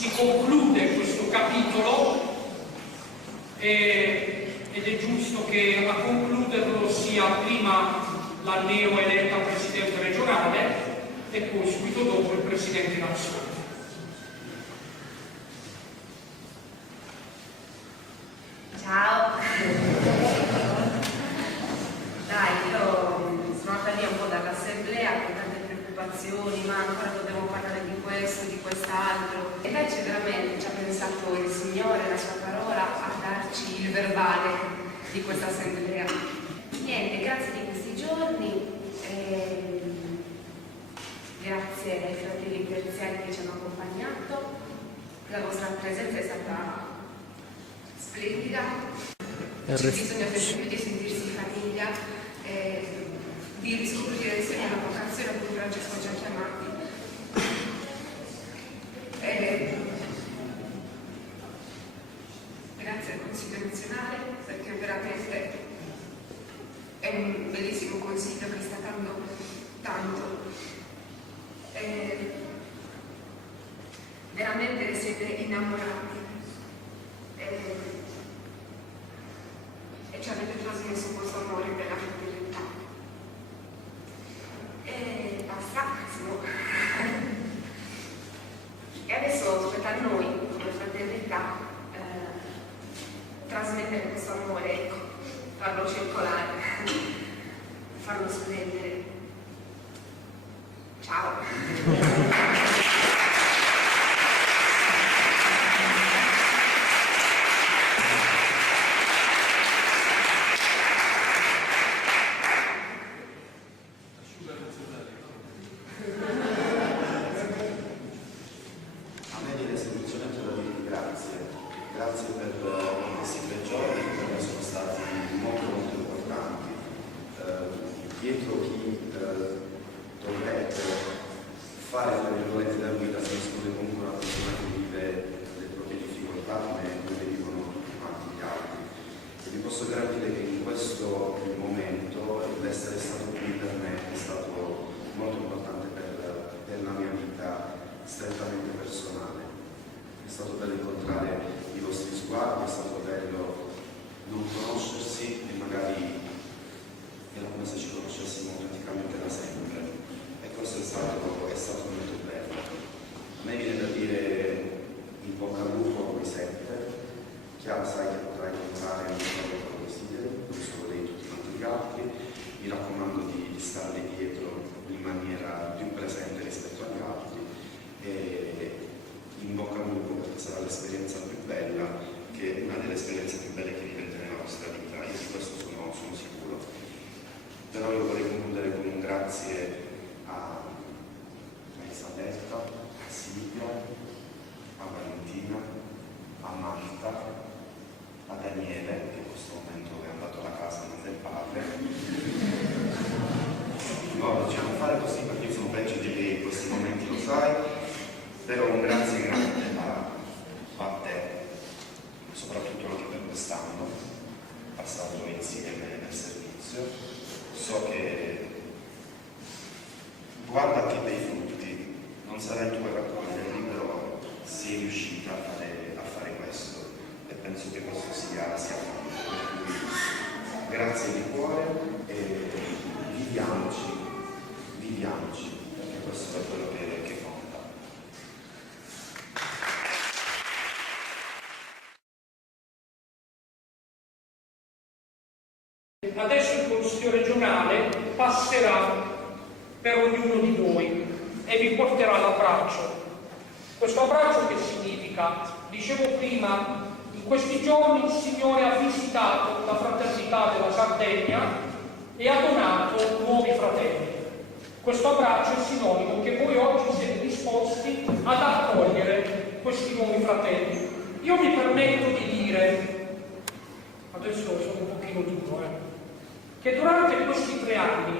si conclude questo capitolo ed è giusto che a concluderlo sia prima la neoeletta Presidente regionale e poi subito dopo il Presidente nazionale. Ciao! Dai, io sono andata via un po' dall'assemblea con tante preoccupazioni, ma ancora dobbiamo parlare di questo, di quest'altro. E invece veramente ci ha pensato il Signore, la sua parola, a darci il verbale di questa assemblea. Niente, grazie di questi giorni, grazie ai fratelli terziari che ci hanno accompagnato, la vostra presenza è stata splendida, c'è bisogno sempre più di sentirsi famiglia, di riscoprire insieme la vocazione a cui Francesco ci ha chiamati. Grazie al Consiglio nazionale, perché veramente è un bellissimo consiglio che sta dando tanto. Veramente siete innamorati e ci avete trasmesso questo amore della fratellinità. E basta, e adesso spetta a noi, come fratellinità, trasmettere questo amore, ecco, farlo circolare, farlo splendere. Ciao! Grazie per questi 3 giorni, che per me sono stati molto importanti. Dietro chi dovrebbe fare tra virgolette da guida si nasconde comunque una persona che vive le proprie difficoltà come le vivono tutti quanti gli altri. E vi posso garantire che in questo momento l'essere stato qui per me è stato molto importante per la mia vita strettamente personale. È stato bello incontrare i vostri sguardi, è stato bello non conoscersi e magari era come se ci conoscessimo praticamente da sempre. E questo è stato molto bello. A me viene da dire in bocca al lupo a voi 7. Chiara, sai che potrai contare non solo con i desideri, non solo lei, tutti quanti gli altri. Mi raccomando di starle dietro in maniera più presente rispetto agli altri. E in bocca al lupo, perché sarà l'esperienza più bella, che è una delle esperienze più belle che vivete nella vostra vita. Io di questo sono sicuro. Però io vorrei concludere con un grazie a Elisabetta, a Silvia, a Valentina, a Marta, a Daniele, che in questo momento è andato alla casa non del padre. No, diciamo fare così perché io sono peggio di te in questi momenti, lo sai. Però un grazie grande a te, soprattutto anche per quest'anno passato insieme nel servizio. So che guarda che bei frutti, non sarai tu a raccoglierli, però sei riuscita a fare questo e penso che questo sia fatto. Grazie di cuore e viviamoci, perché questo è quello che conta. Adesso il Consiglio regionale passerà per ognuno di noi e vi porterà l'abbraccio. Questo abbraccio che significa? Dicevo prima, in questi giorni il Signore ha visitato la fraternità della Sardegna e ha donato nuovi fratelli. Questo abbraccio è sinonimo che voi oggi siete disposti ad accogliere questi nuovi fratelli. Io mi permetto di dire, adesso sono un pochino duro, che durante questi 3 anni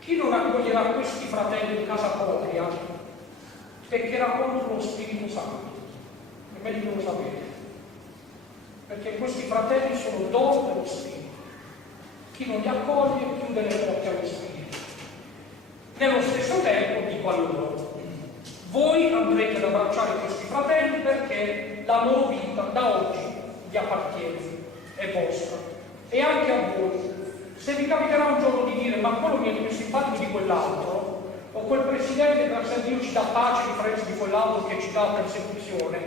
chi non accoglierà questi fratelli in casa propria peccherà contro lo Spirito Santo. È meglio non lo sapere, perché questi fratelli sono dono dello Spirito. Chi non li accoglie chiude le porte allo Spirito. Nello stesso tempo dico a loro, voi andrete ad abbracciare questi fratelli perché la loro vita da oggi vi appartiene, è vostra. E anche a voi, se vi capiterà un giorno di dire ma quello mi è più simpatico di quell'altro, o quel presidente grazie a Dio ci dà pace a differenza di quell'altro che ci dà persecuzione,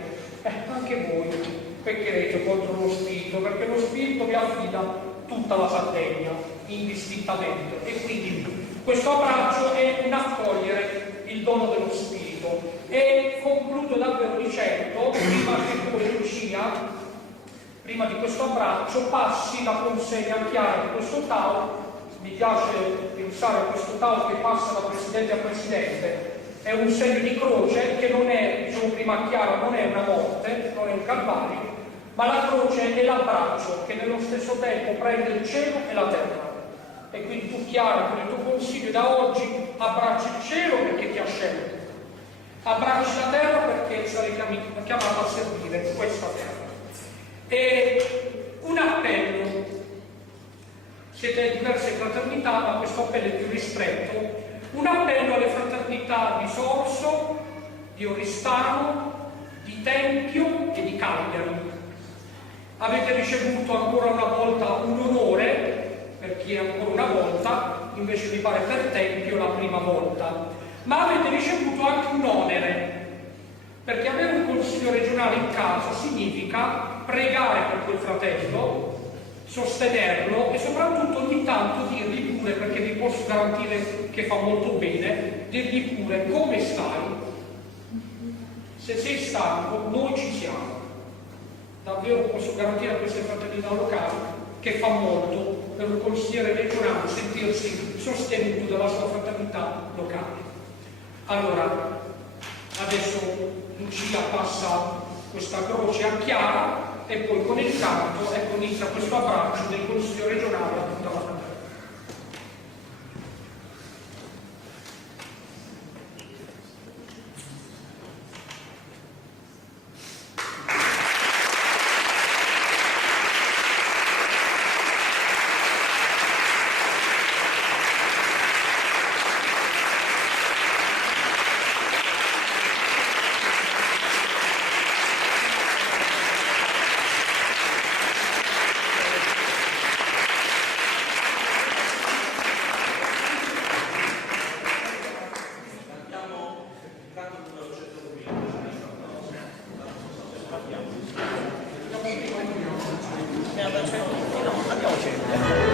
anche voi peccherete contro lo spirito, perché lo spirito vi affida tutta la Sardegna indistintamente, e quindi questo abbraccio è un accogliere il dono dello spirito. E concludo davvero dicendo, prima che poi Lucia, prima di questo abbraccio, passi la consegna a Chiara di questo tavolo. Mi piace pensare a questo tavolo che passa da presidente a presidente, è un segno di croce che non è, dicevo prima a Chiara, non è una morte, non è un calvario, ma la croce è l'abbraccio che nello stesso tempo prende il cielo e la terra. E quindi tu, Chiara, con il tuo consiglio da oggi abbracci il cielo perché ti ha scelto, abbracci la terra perché sarai chiamata a servire questa terra. E un appello, siete diverse fraternità, ma questo appello è più ristretto, un appello alle fraternità di Sorso, di Oristano, di Tempio e di Cagliari. Avete ricevuto ancora una volta un onore, per chi è ancora una volta, invece mi pare per Tempio la prima volta, ma avete ricevuto anche un onere, perché avere un consiglio regionale in casa significa pregare per quel fratello, sostenerlo e soprattutto ogni tanto dirgli pure, perché vi posso garantire che fa molto bene, dirgli pure come stai. Se sei stanco, noi ci siamo. Davvero posso garantire a queste fraternità locali che fa molto per un consigliere regionale sentirsi sostenuto dalla sua fraternità locale. Allora, adesso Lucia passa questa croce a Chiara e poi con il canto inizia questo abbraccio del consiglio regionale a tutta la fraternità. Andiamo,